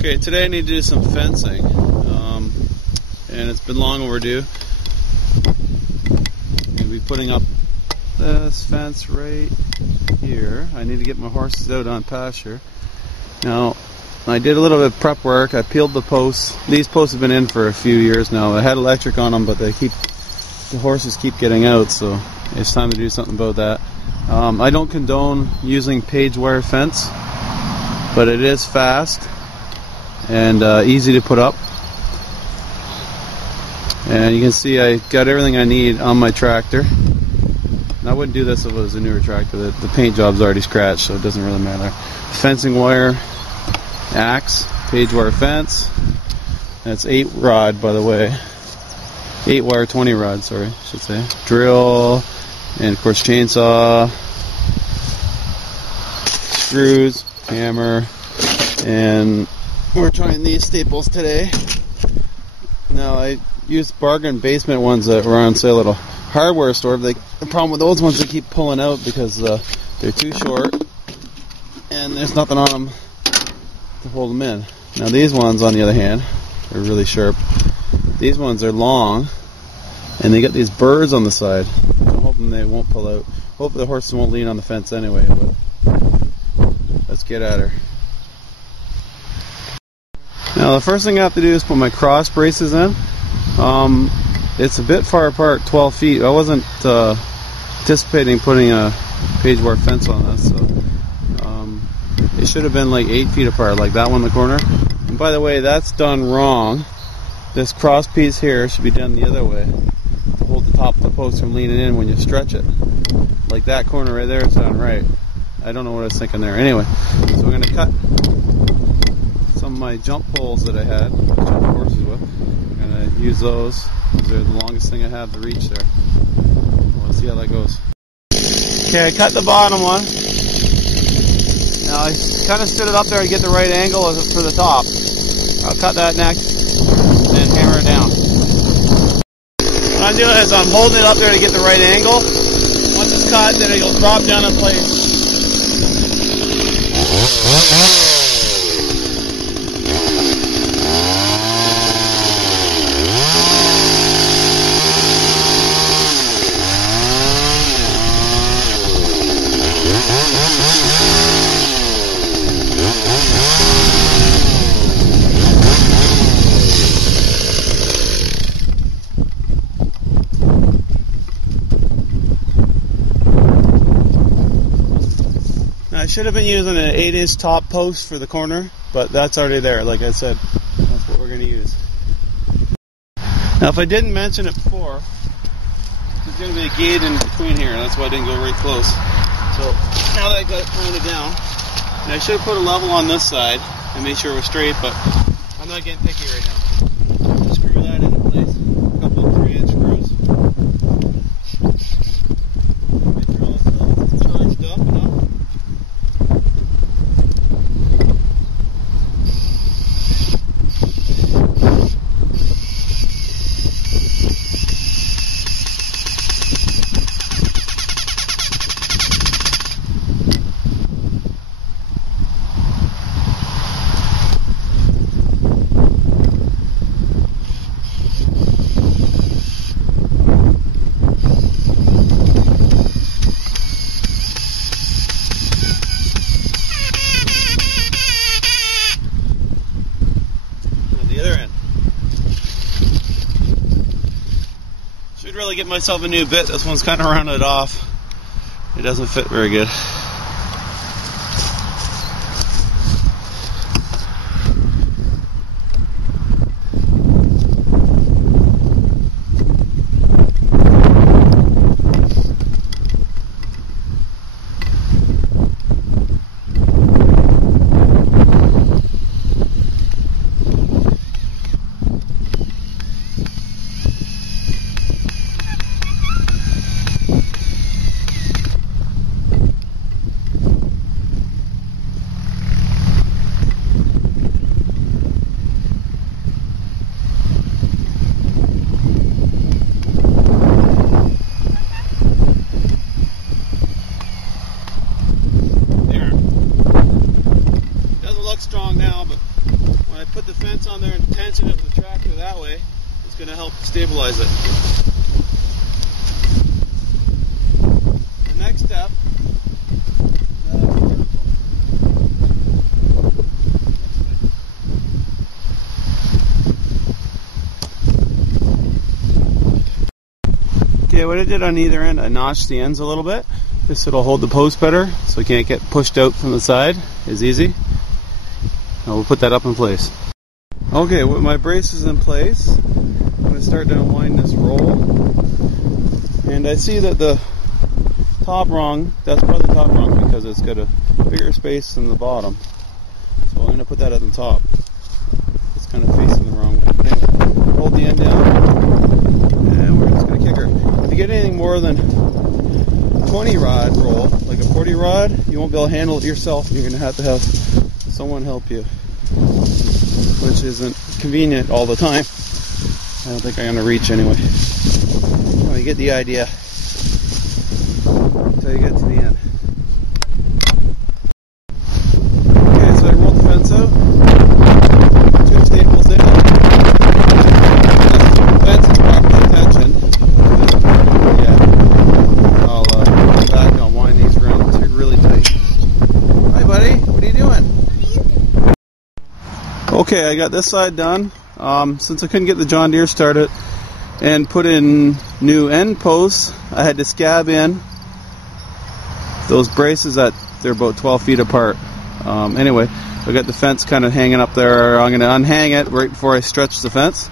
Okay, today I need to do some fencing, and it's been long overdue. I'm going to be putting up this fence right here. I need to get my horses out on pasture. Now, I did a little bit of prep work. I peeled the posts. These posts have been in for a few years now. I had electric on them, but the horses keep getting out, so it's time to do something about that. I don't condone using page wire fence, but it is fast and easy to put up. And you can see I got everything I need on my tractor. And I wouldn't do this if it was a newer tractor. The paint job's already scratched, so it doesn't really matter. Fencing wire, axe, page wire fence. That's 8 rod, by the way. 8 wire, 20 rod, sorry, I should say. Drill, and of course chainsaw, screws, hammer, and we're trying these staples today. Now I used bargain basement ones that were on sale at a hardware store. The problem with those ones, they keep pulling out because they're too short and there's nothing on them to hold them in. Now these ones, on the other hand, are really sharp. These ones are long and they got these burrs on the side. I'm hoping they won't pull out. Hope the horses won't lean on the fence anyway, but let's get at her. Now the first thing I have to do is put my cross braces in. It's a bit far apart, 12 feet. I wasn't anticipating putting a page wire fence on this, so it should have been like 8 feet apart, like that one in the corner. And by the way, that's done wrong. This cross piece here should be done the other way to hold the top of the post from leaning in when you stretch it. Like that corner right there is done right. I don't know what I was thinking there. Anyway, so we're going to cut some of my jump poles that I had, jump horses with. I'm going to use those. They're the longest thing I have to reach there. We'll see how that goes. Okay, I cut the bottom one. Now I kind of stood it up there to get the right angle for the top. I'll cut that next and hammer it down. What I'm doing is I'm holding it up there to get the right angle. Once it's cut, then it'll drop down in place. I should have been using an 8-inch top post for the corner, but that's already there. Like I said, that's what we're going to use. Now, if I didn't mention it before, there's going to be a gate in between here. That's why I didn't go right close. So now that I got it pointed down, and I should have put a level on this side and made sure it was straight, but I'm not getting picky right now. Screw that into place. A couple of 3-inch screws. My drill is charged up enough. Should really get myself a new bit. This one's kind of rounded off. It doesn't fit very good. strong now, but when put the fence on there and tension it with the tractor that way. It's going to help stabilize it. The next step, okay, what I did on either end, I notched the ends a little bit. This it'll hold the post better, so it can't get pushed out from the side as easy. And we'll put that up in place. Okay, with my braces in place, I'm going to start to unwind this roll. And I see that the top rung, that's probably the top rung because it's got a bigger space than the bottom. So I'm going to put that at the top. It's kind of facing the wrong way. But anyway, hold the end down. And we're just going to kick her. If you get anything more than 20 rod roll, like a 40 rod, you won't be able to handle it yourself. You're going to have someone help you, which isn't convenient all the time. I don't think I'm going to reach anyway. Well, you get the idea until you get to the end. Okay, so I rolled the fence out. 2 staples in. The fence is properly tensioned. Yeah. I'll go back and wind these around. They're really tight. Hi, buddy. What are you doing? Okay, I got this side done. Since I couldn't get the John Deere started and put in new end posts, I had to scab in those braces that they're about 12 feet apart. Anyway, I got the fence kind of hanging up there. I'm going to unhang it right before I stretch the fence.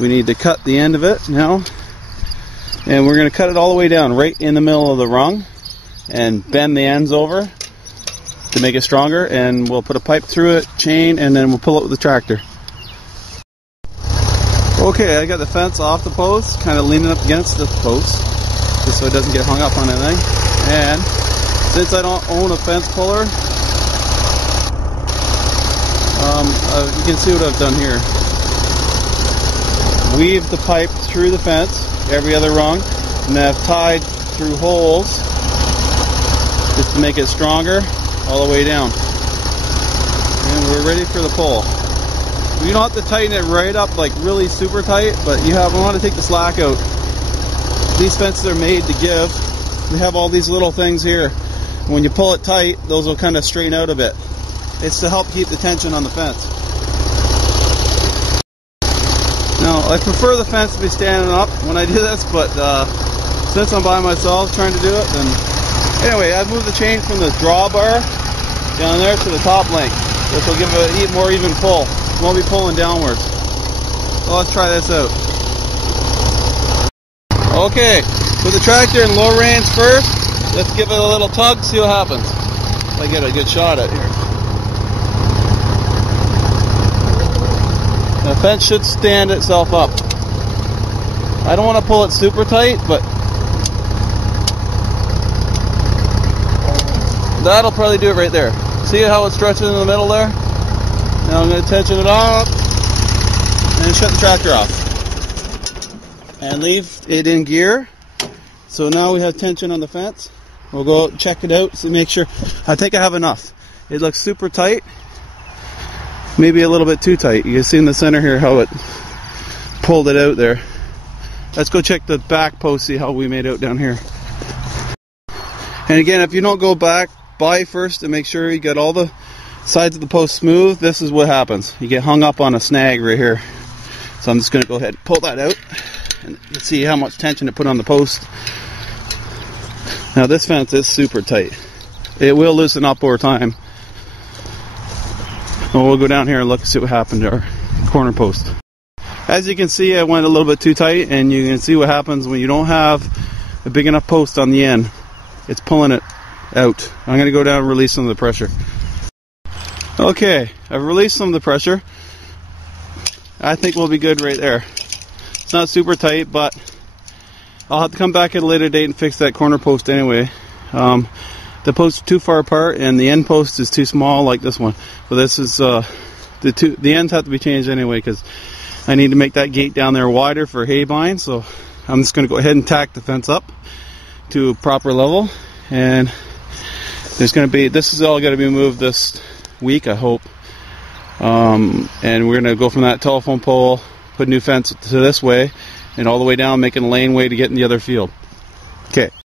We need to cut the end of it now, and we're going to cut it all the way down right in the middle of the rung and bend the ends over to make it stronger, and we'll put a pipe through it, chain, and then we'll pull it with the tractor. Okay, I got the fence off the post, kind of leaning up against the post, just so it doesn't get hung up on anything. And since I don't own a fence puller, you can see what I've done here. Weave the pipe through the fence, every other rung, and then I've tied through holes just to make it stronger all the way down. And we're ready for the pull. You don't have to tighten it right up like really super tight, but you want to take the slack out. These fences are made to give. We have all these little things here. When you pull it tight, those will kind of straighten out a bit. It's to help keep the tension on the fence. Now, I prefer the fence to be standing up when I do this, but since I'm by myself trying to do it, then anyway, I've moved the chain from the drawbar down there to the top length. This will give it a more even pull. It won't be pulling downwards. So let's try this out. Okay, put the tractor in low range first. Let's give it a little tug, see what happens. If I get a good shot at here. The fence should stand itself up. I don't want to pull it super tight, but that'll probably do it right there. See how it stretches in the middle there? Now I'm going to tension it up and shut the tractor off. And leave it in gear. So now we have tension on the fence. We'll go check it out, so make sure. I think I have enough. It looks super tight. Maybe a little bit too tight. You can see in the center here how it pulled it out there. Let's go check the back post, see how we made out down here. And again, if you don't go back by first and make sure you get all the sides of the post smooth, this is what happens. You get hung up on a snag right here. So I'm just going to go ahead and pull that out and see how much tension it put on the post. Now this fence is super tight. It will loosen up over time. Well, we'll go down here and look and see what happened to our corner post. As you can see, I went a little bit too tight, and you can see what happens when you don't have a big enough post on the end. It's pulling it out. I'm going to go down and release some of the pressure. Okay, I've released some of the pressure. I think we'll be good right there. It's not super tight, but I'll have to come back at a later date and fix that corner post anyway. The posts are too far apart, and the end post is too small, like this one. But this is the ends have to be changed anyway, because I need to make that gate down there wider for haybine. So I'm just going to go ahead and tack the fence up to a proper level, and there's going to be, this is all going to be moved this week, I hope. And we're going to go from that telephone pole, put a new fence to this way, and all the way down, making a laneway to get in the other field.